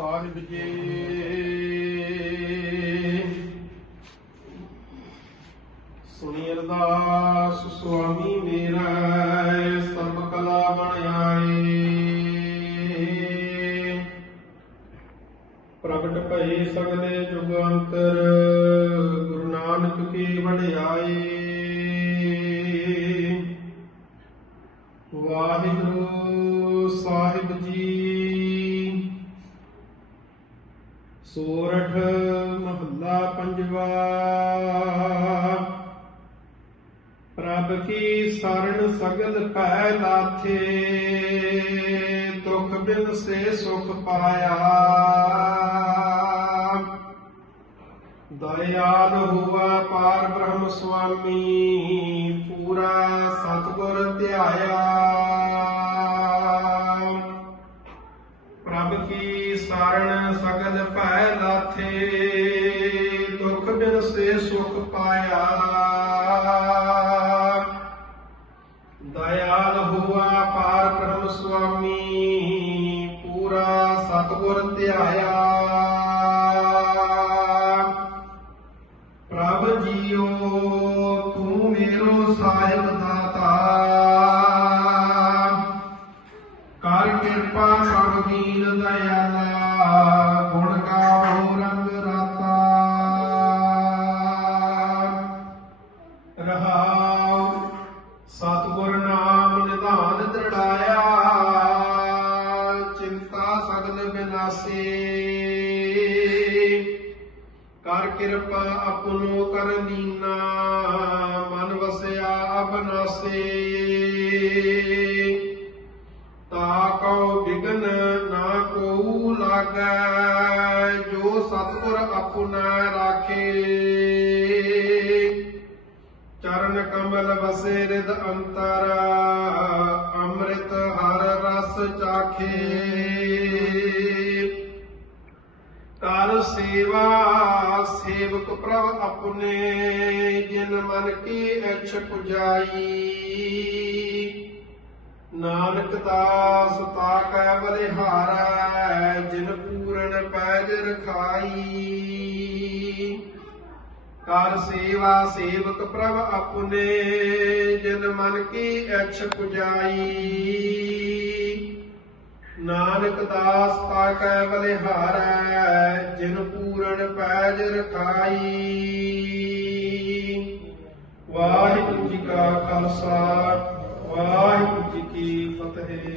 ਸਾਹਿਬ ਜੀ। ਸੁਣੀ ਅਰਦਾਸ, ਸੁਆਮੀ ਮੇਰਾ ਸਰਬ ਕਲਾ ਬਣ ਪ੍ਰਗਟ ਭਏ ਸਗਲੇ ਜੁਗ ਗੁਰੂ ਨਾਨਕ ਕੀ ਵਡਿਆਈ ਵਾਹਿਗੁਰੂ ਸੋਰਠ ਮਹੱਲਾ ਪੰਜਵਾ। ਪ੍ਰਭ ਕੀ ਸਰਣ ਸਗਲ ਭੈ ਲਾਥੇ, ਦੁਖ ਬਿਨ ਸੇ ਸੁਖ ਪਾਇਆ। ਦਇਆਲ ਹੋਆ ਪਾਰ ਬ੍ਰਹਮ ਸੁਆਮੀ, ਪੂਰਾ ਸਤਗੁਰ ਧਿਆਇਆ। ਸਗਲ ਭੈ ਲਾਥੇ, ਦੁਖ ਬਿਨ ਸੇ ਸੁਖ ਪਾਇਆ। ਦਇਆਲ ਹੋਆ ਪਾਰ ਬ੍ਰਹਮ ਸੁਆਮੀ, ਪੂਰਾ ਸਤਗੁਰ ਧਿਆਇਆ। ਪ੍ਰਭ ਜੀਓ, ਤੂੰ ਮੇਰੋ ਸਾਹਿਬ ਕਿਰਪਾ ਦਇਆਲਾ ਗੁਣ ਗਾਵੋ ਰੰਗ ਰਾਤਾ। ਰਹਾਉ, ਸਤਿਗੁਰ ਨਾਮ ਨਿਧਾਨ ਦ੍ਰਿੜਾਇਆ, ਚਿੰਤਾ ਸਗਲ ਬਿਨਾਸੀ। ਕਰ ਕਿਰਪਾ ਆਪਣੋ ਕਰ ਲੀਨਾ, ਮਨ ਵਸਿਆ ਅਬਨਾਸੇ। ਸਤਿਗੁਰ ਆਪਣਾ ਰਾਖੇ। ਚਰਨ ਕਮਲ ਵਸੇ ਰਿਦ ਅੰਤਰ, ਅੰਮ੍ਰਿਤ ਹਰ ਰਸ ਚਾਖੇ। ਕਰ ਸੇਵਾ, ਸੇਵਕ ਪ੍ਰਭ ਆਪਣੇ, ਜਿਨ ਮਨ ਕੀ ਇੱਛ ਪੁਜਾਈ। ਨਾਨਕ ਦਾਸ, ਤਾ ਕੈ ਬਲਿਹਾਰਾ। ਪੈਜ ਰਖਾਈ। ਕਰ ਸੇਵਾ ਸੇਵਕ ਪ੍ਰਭ ਆਪਣੇ, ਜਿਨ ਮਨ ਕੀ ਇੱਛ ਪੁਜਾਈ। ਨਾਨਕ ਦਾਸ ਤਾਕੈ ਬਲਿਹਾਰੈ, ਜਿਨ ਪੂਰਨ ਪੈਜ ਰਖਾਈ। ਵਾਹਿਗੁਰੂ ਜੀ ਕਾ ਖਾਲਸਾ, ਵਾਹਿਗੁਰੂ ਜੀ ਕੀ ਫਤਿਹ।